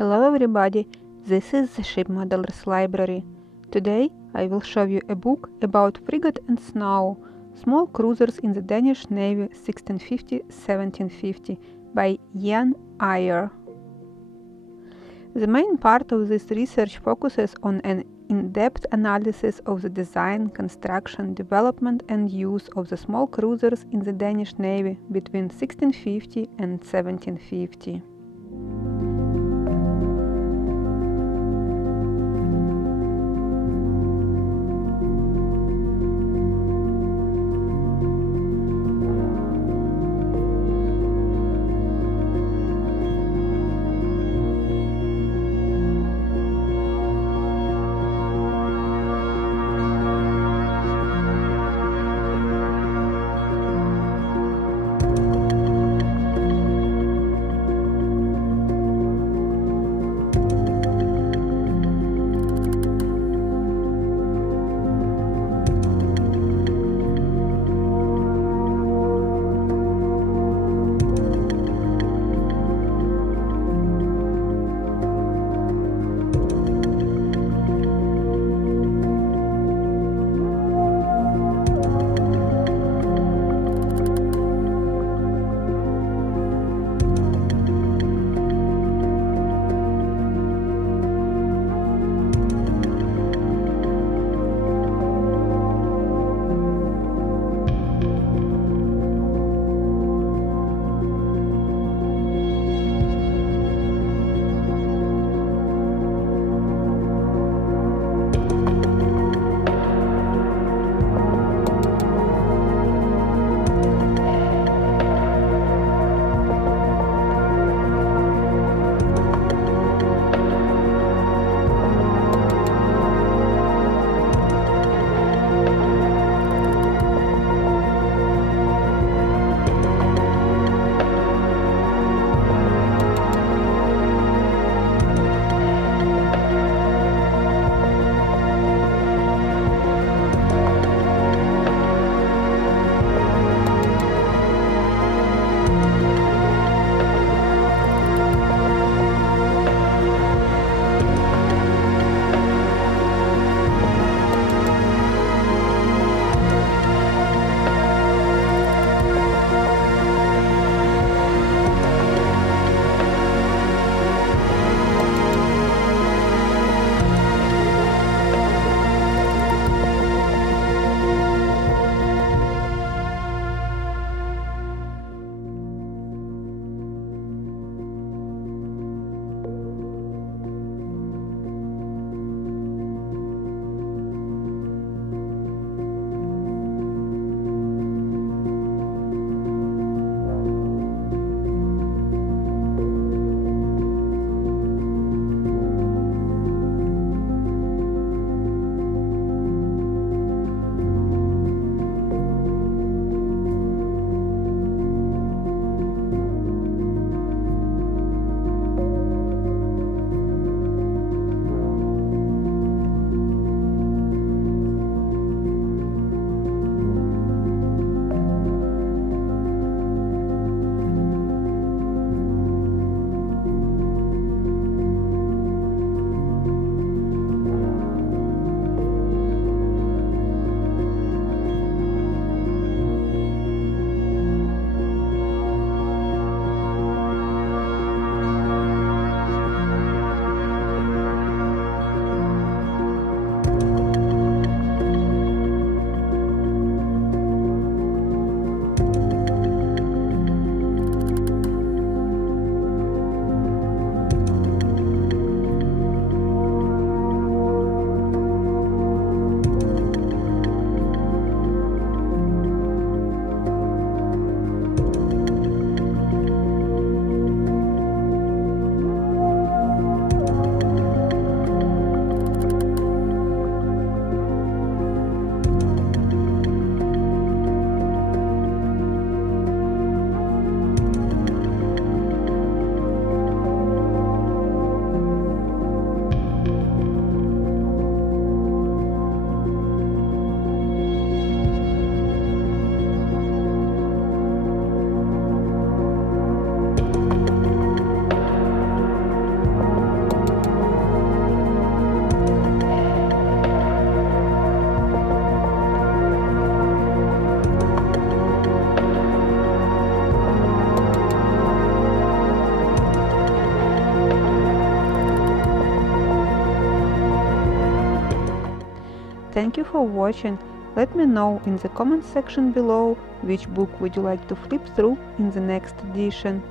Hello everybody, this is the Ship Modelers Library. Today I will show you a book about frigate and snow, small cruisers in the Danish Navy 1650-1750 by Jan Ayer. The main part of this research focuses on an in-depth analysis of the design, construction, development and use of the small cruisers in the Danish Navy between 1650 and 1750. Thank you for watching. Let me know in the comment section below which book would you like to flip through in the next edition.